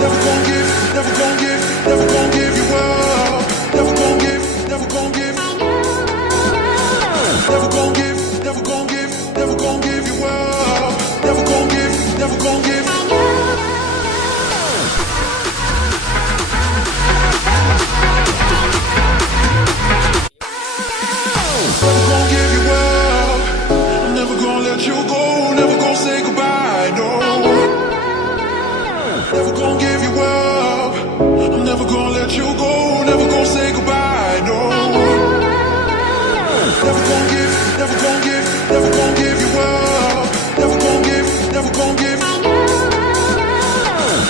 Never gonna give, never gonna give, never gonna give you up. Never gonna give, never gonna give. Never gonna give, never gonna give, never gonna give you up. Never gonna give, never gonna give. Never gonna give you up. I'm never gonna let you go. Never gonna say goodbye. No. Never gonna give you up. I'm never gonna let you go. Never gonna say goodbye. No. Never gonna give, never gonna give, never gonna give you up. Never gonna give, never gonna give.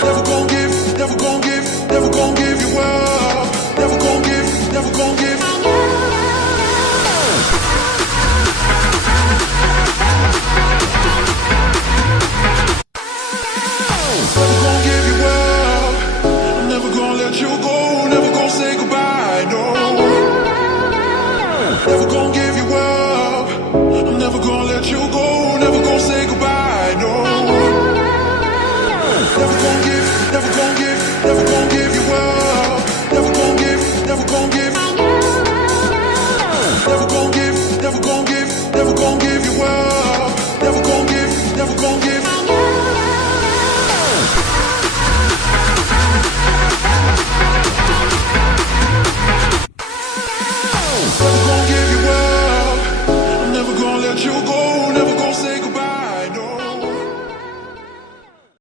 Never gonna give, never gonna give, never gonna give you up. Never gonna give, never gonna give. Never gonna give you up. I'm never gonna let you go. Never gonna say goodbye. No. Never gonna give you up. I'm never gonna let you go. Never gonna say goodbye. No. Never gonna give, never gonna give, never gonna give.